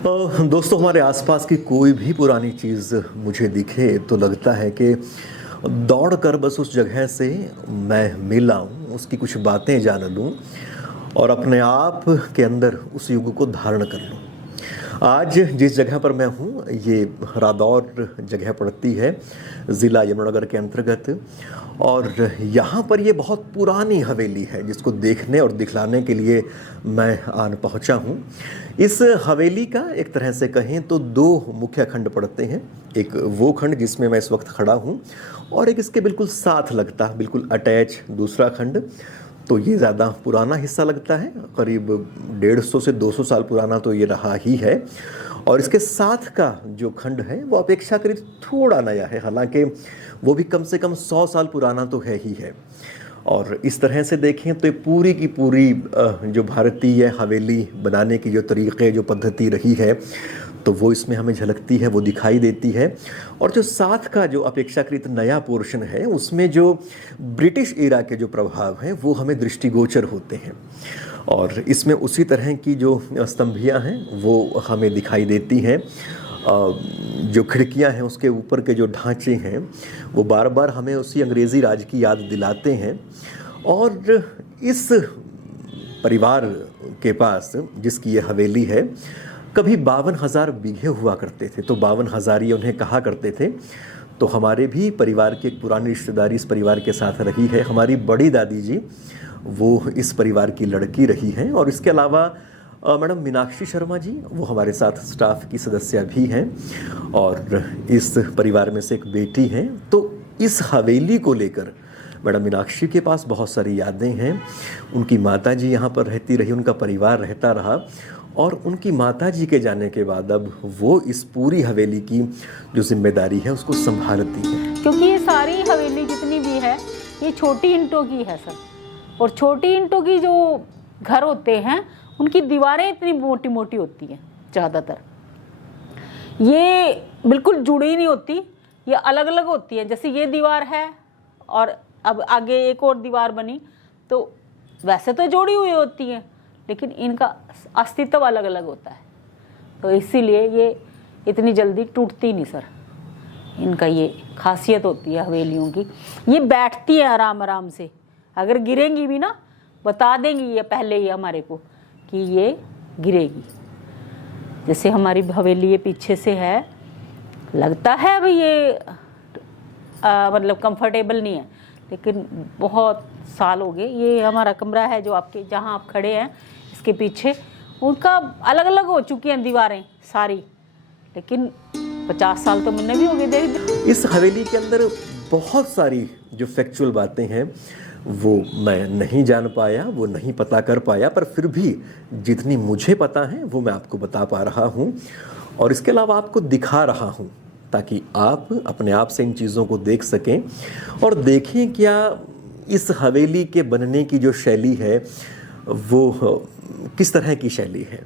दोस्तों, हमारे आसपास की कोई भी पुरानी चीज़ मुझे दिखे तो लगता है कि दौड़ कर बस उस जगह से मैं मिल आऊँ, उसकी कुछ बातें जान लूँ और अपने आप के अंदर उस युग को धारण कर लूँ। आज जिस जगह पर मैं हूँ, ये रादौर जगह पड़ती है, ज़िला यमुनानगर के अंतर्गत। और यहाँ पर ये बहुत पुरानी हवेली है जिसको देखने और दिखलाने के लिए मैं आन पहुँचा हूँ। इस हवेली का एक तरह से कहें तो दो मुख्य खंड पड़ते हैं। एक वो खंड जिसमें मैं इस वक्त खड़ा हूँ और एक इसके बिल्कुल साथ लगता, बिल्कुल अटैच दूसरा खंड। तो ये ज़्यादा पुराना हिस्सा लगता है, करीब 150 से 200 साल पुराना तो ये रहा ही है। और इसके साथ का जो खंड है वो अपेक्षाकृत थोड़ा नया है, हालांकि वो भी कम से कम 100 साल पुराना तो है ही है। और इस तरह से देखें तो ये पूरी की पूरी जो भारतीय हवेली बनाने की जो तरीक़े, जो पद्धति रही है, तो वो इसमें हमें झलकती है, वो दिखाई देती है। और जो साथ का जो अपेक्षाकृत नया पोर्शन है, उसमें जो ब्रिटिश एरा के जो प्रभाव हैं वो हमें दृष्टिगोचर होते हैं। और इसमें उसी तरह की जो स्तंभियाँ हैं वो हमें दिखाई देती हैं। जो खिड़कियां हैं उसके ऊपर के जो ढांचे हैं वो बार बार हमें उसी अंग्रेज़ी राज की याद दिलाते हैं। और इस परिवार के पास जिसकी ये हवेली है, कभी 52,000 बीघे हुआ करते थे, तो 52,000 ये उन्हें कहा करते थे। तो हमारे भी परिवार की एक पुरानी रिश्तेदारी इस परिवार के साथ रही है। हमारी बड़ी दादी जी वो इस परिवार की लड़की रही हैं। और इसके अलावा मैडम मीनाक्षी शर्मा जी, वो हमारे साथ स्टाफ की सदस्य भी हैं और इस परिवार में से एक बेटी हैं। तो इस हवेली को लेकर मैडम मीनाक्षी के पास बहुत सारी यादें हैं। उनकी माताजी यहाँ पर रहती रही, उनका परिवार रहता रहा और उनकी माताजी के जाने के बाद अब वो इस पूरी हवेली की जो जिम्मेदारी है उसको संभालती है। क्योंकि ये सारी हवेली जितनी भी है ये छोटी ईंटों की है सर, और छोटी ईंटों की जो घर होते हैं उनकी दीवारें इतनी मोटी मोटी होती हैं ज़्यादातर। ये बिल्कुल जुड़ी नहीं होती, ये अलग अलग होती है। जैसे ये दीवार है और अब आगे एक और दीवार बनी, तो वैसे तो जोड़ी हुई होती हैं लेकिन इनका अस्तित्व अलग अलग होता है। तो इसीलिए ये इतनी जल्दी टूटती नहीं सर। इनका ये खासियत होती है हवेलियों की। ये बैठती है आराम आराम से, अगर गिरेंगी भी ना बता देंगी ये पहले ही हमारे को कि ये गिरेगी। जैसे हमारी हवेली ये पीछे से है, लगता है भाई ये मतलब कंफर्टेबल नहीं है, लेकिन बहुत साल हो गए। ये हमारा कमरा है जो आपके जहाँ आप खड़े हैं इसके पीछे, उनका अलग अलग हो चुकी हैं दीवारें सारी, लेकिन 50 साल तो मैंने भी हो गए देख। इस हवेली के अंदर बहुत सारी जो फैक्चुअल बातें हैं वो मैं नहीं जान पाया, वो नहीं पता कर पाया, पर फिर भी जितनी मुझे पता है वो मैं आपको बता पा रहा हूँ और इसके अलावा आपको दिखा रहा हूँ, ताकि आप अपने आप से इन चीज़ों को देख सकें और देखें क्या इस हवेली के बनने की जो शैली है वो किस तरह की शैली है।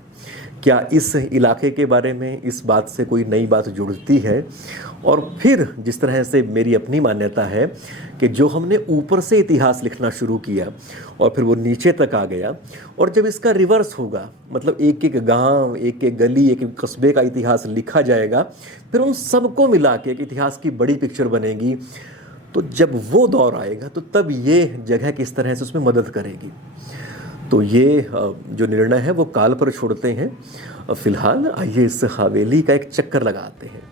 क्या इस इलाके के बारे में इस बात से कोई नई बात जुड़ती है। और फिर जिस तरह से मेरी अपनी मान्यता है कि जो हमने ऊपर से इतिहास लिखना शुरू किया और फिर वो नीचे तक आ गया, और जब इसका रिवर्स होगा, मतलब एक एक गांव, एक एक गली, एक एक कस्बे का इतिहास लिखा जाएगा, फिर उन सबको मिला के एक इतिहास की बड़ी पिक्चर बनेगी, तो जब वो दौर आएगा तो तब ये जगह किस तरह से उसमें मदद करेगी। तो ये जो निर्णय है वो काल पर छोड़ते हैं। फिलहाल आइए इस हवेली का एक चक्कर लगाते हैं।